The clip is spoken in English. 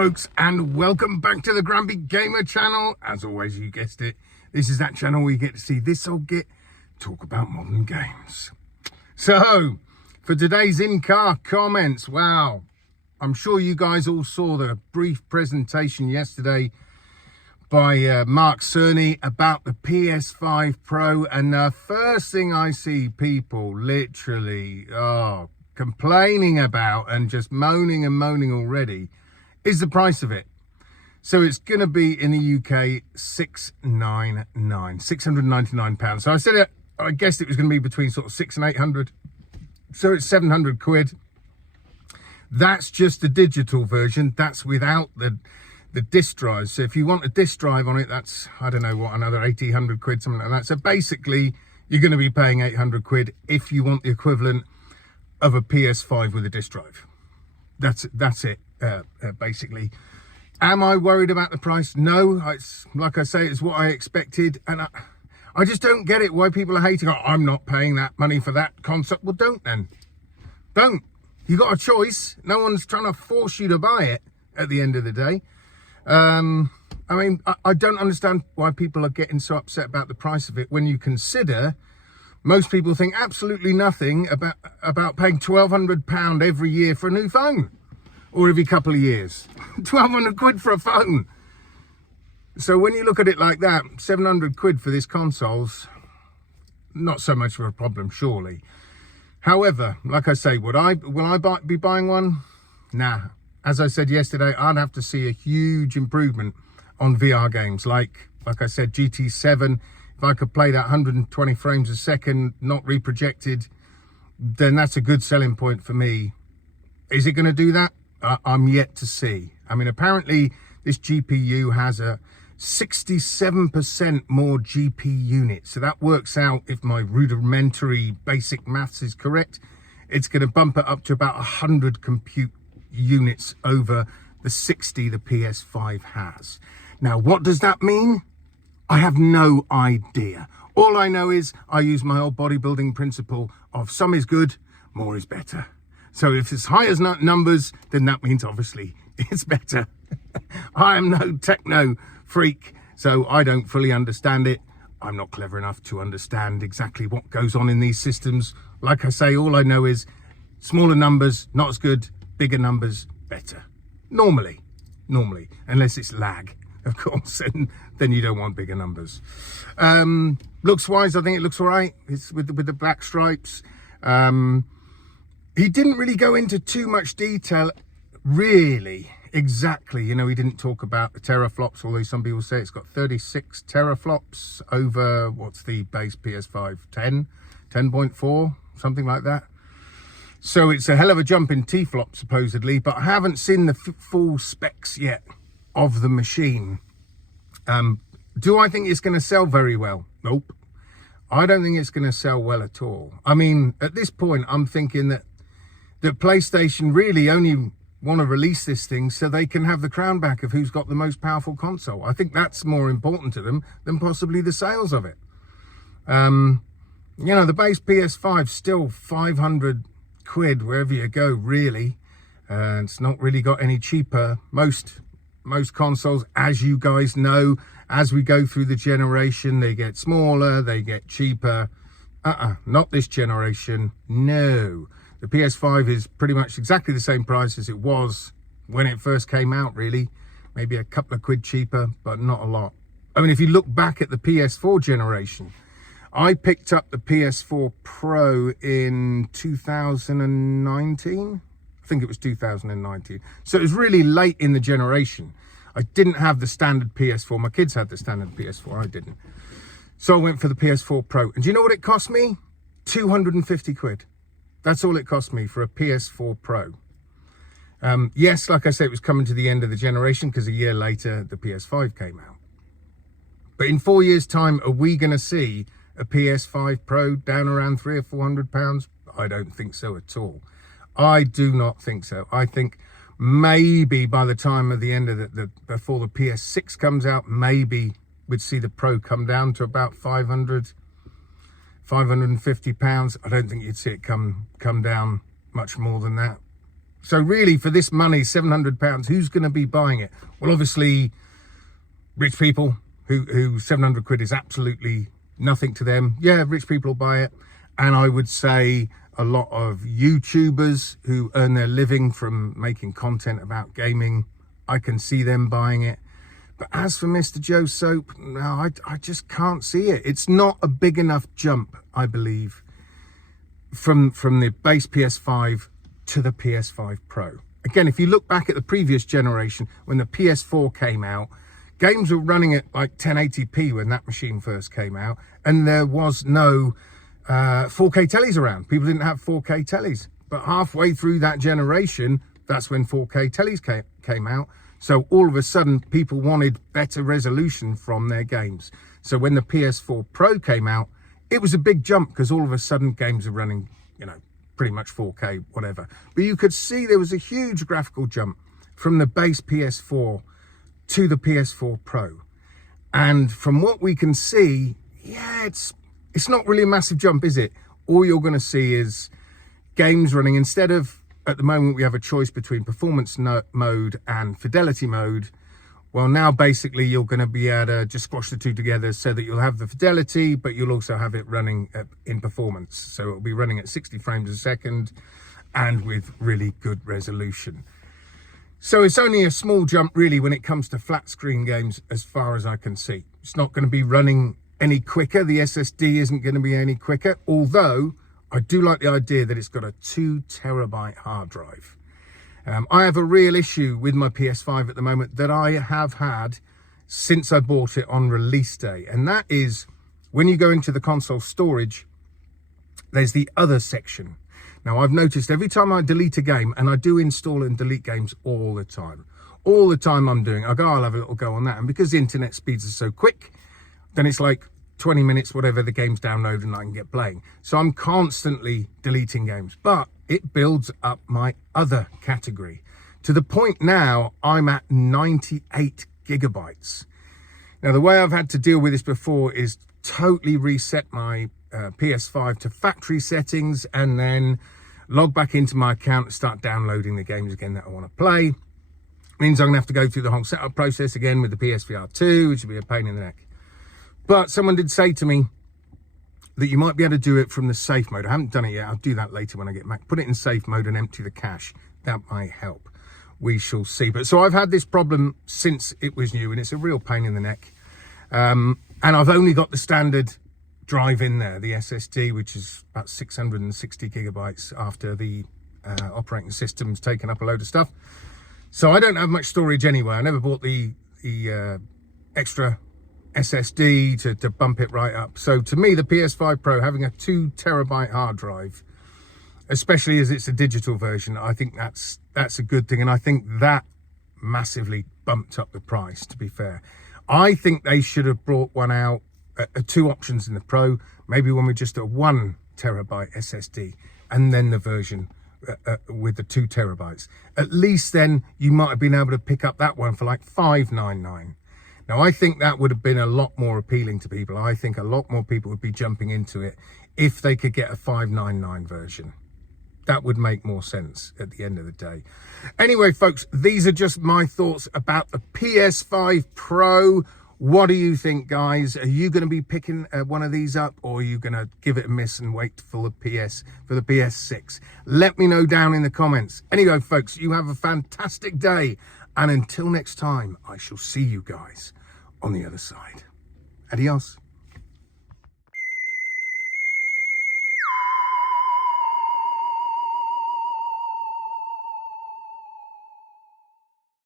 folks, and welcome back to the Grumpy Gamer channel. As always, you guessed it, this is that channel where you get to see this old git talk about modern games. So, for today's in-car comments, wow, I'm sure you guys all saw the brief presentation yesterday by Mark Cerny about the PS5 Pro, and the first thing I see people literally complaining about and just moaning and moaning already is the price of it. So it's going to be in the UK £699. So I said I guessed it was going to be between sort of 600 and 800. So it's 700 quid. That's just the digital version. That's without the disk drive. So if you want a disk drive on it, that's, I don't know what, another 100 quid, something like that. So basically you're going to be paying 800 quid if you want the equivalent of a PS5 with a disk drive. That's it. Basically, am I worried about the price? No, it's like I say, it's what I expected, and I just don't get it why people are hating. I'm not paying that money for that console. Well, don't then. Don't. You got a choice. No one's trying to force you to buy it at the end of the day. I mean, I don't understand why people are getting so upset about the price of it when you consider most people think absolutely nothing about paying £1,200 every year for a new phone. Or every couple of years. 1,200 quid for a phone. So when you look at it like that, 700 quid for this console's not so much of a problem, surely. However, like I say, will I be buying one? Nah. As I said yesterday, I'd have to see a huge improvement on VR games. Like I said, GT7, if I could play that 120 frames a second, not reprojected, then that's a good selling point for me. Is it going to do that? I'm yet to see. I mean, apparently this GPU has a 67% more GP units. So that works out, if my rudimentary basic maths is correct, it's going to bump it up to about 100 compute units over the 60 the PS5 has. Now, what does that mean? I have no idea. All I know is I use my old bodybuilding principle of some is good, more is better. So if it's high as numbers, then that means obviously it's better. I am no techno freak, so I don't fully understand it. I'm not clever enough to understand exactly what goes on in these systems. Like I say, all I know is smaller numbers, not as good, bigger numbers, better. Normally, unless it's lag, of course, and then you don't want bigger numbers. Looks wise, I think it looks all right. It's with the black stripes. He didn't really go into too much detail, really, exactly. You know, he didn't talk about the teraflops, although some people say it's got 36 teraflops over, what's the base PS5, 10.4, something like that. So it's a hell of a jump in T-flop, supposedly, but I haven't seen the full specs yet of the machine. Do I think it's going to sell very well? Nope. I don't think it's going to sell well at all. I mean, at this point, I'm thinking that PlayStation really only want to release this thing so they can have the crown back of who's got the most powerful console. I think that's more important to them than possibly the sales of it. You know, the base PS5 still 500 quid wherever you go, really. It's not really got any cheaper. Most consoles, as you guys know, as we go through the generation, they get smaller, they get cheaper. Not this generation, no. The PS5 is pretty much exactly the same price as it was when it first came out, really. Maybe a couple of quid cheaper, but not a lot. I mean, if you look back at the PS4 generation, I picked up the PS4 Pro in 2019. I think it was 2019. So it was really late in the generation. I didn't have the standard PS4. My kids had the standard PS4. I didn't. So I went for the PS4 Pro. And do you know what it cost me? 250 quid. That's all it cost me for a PS4 Pro. Yes, like I said, it was coming to the end of the generation because a year later, the PS5 came out. But in 4 years' time, are we going to see a PS5 Pro down around £300 or £400? I don't think so at all. I do not think so. I think maybe by the time of the end of before the PS6 comes out, maybe we'd see the Pro come down to about £550. I don't think you'd see it come down much more than that. So really, for this money, £700, who's going to be buying it? Well, obviously, rich people who 700 quid is absolutely nothing to them. Yeah, rich people will buy it. And I would say a lot of YouTubers who earn their living from making content about gaming, I can see them buying it. But as for Mr. Joe Soap, no, I just can't see it. It's not a big enough jump, I believe, from the base PS5 to the PS5 Pro. Again, if you look back at the previous generation, when the PS4 came out, games were running at like 1080p when that machine first came out, and there was no 4K tellies around. People didn't have 4K tellies. But halfway through that generation, that's when 4K tellies came out. So all of a sudden, people wanted better resolution from their games. So when the PS4 Pro came out, it was a big jump because all of a sudden games are running, you know, pretty much 4K, whatever. But you could see there was a huge graphical jump from the base PS4 to the PS4 Pro. And from what we can see, yeah, it's not really a massive jump, is it? All you're going to see is games running, instead of, at the moment, we have a choice between performance mode and fidelity mode. Well, now basically you're going to be able to just squash the two together so that you'll have the fidelity, but you'll also have it running in performance. So it'll be running at 60 frames a second and with really good resolution. So it's only a small jump really when it comes to flat screen games as far as I can see. It's not going to be running any quicker. The SSD isn't going to be any quicker, although I do like the idea that it's got a 2 terabyte hard drive. I have a real issue with my PS5 at the moment that I have had since I bought it on release day. And that is when you go into the console storage, there's the other section. Now, I've noticed every time I delete a game, and I do install and delete games all the time I'm doing, I'll have a little go on that. And because the internet speeds are so quick, then it's like 20 minutes, whatever, the game's downloaded and I can get playing. So I'm constantly deleting games, but it builds up my other category to the point now I'm at 98 gigabytes. Now, the way I've had to deal with this before is totally reset my PS5 to factory settings and then log back into my account and start downloading the games again that I want to play. Means I'm going to have to go through the whole setup process again with the PSVR 2, which will be a pain in the neck. But someone did say to me that you might be able to do it from the safe mode. I haven't done it yet. I'll do that later when I get back. Put it in safe mode and empty the cache. That might help. We shall see. But so I've had this problem since it was new, and it's a real pain in the neck. And I've only got the standard drive in there, the SSD, which is about 660 gigabytes after the operating system's taken up a load of stuff. So I don't have much storage anyway. I never bought the extra SSD to bump it right up. So to me, the PS5 Pro having a 2 terabyte hard drive, especially as it's a digital version, I think that's a good thing. And I think that massively bumped up the price, to be fair. I think they should have brought one out, two options in the Pro, maybe one with just a 1 terabyte SSD and then the version with the 2 terabytes. At least then you might have been able to pick up that one for like $599. Now, I think that would have been a lot more appealing to people. I think a lot more people would be jumping into it if they could get a $599 version. That would make more sense at the end of the day. Anyway, folks, these are just my thoughts about the PS5 Pro. What do you think, guys? Are you going to be picking one of these up, or are you going to give it a miss and wait for the PS6? Let me know down in the comments. Anyway, folks, you have a fantastic day. And until next time, I shall see you guys on the other side. Adios.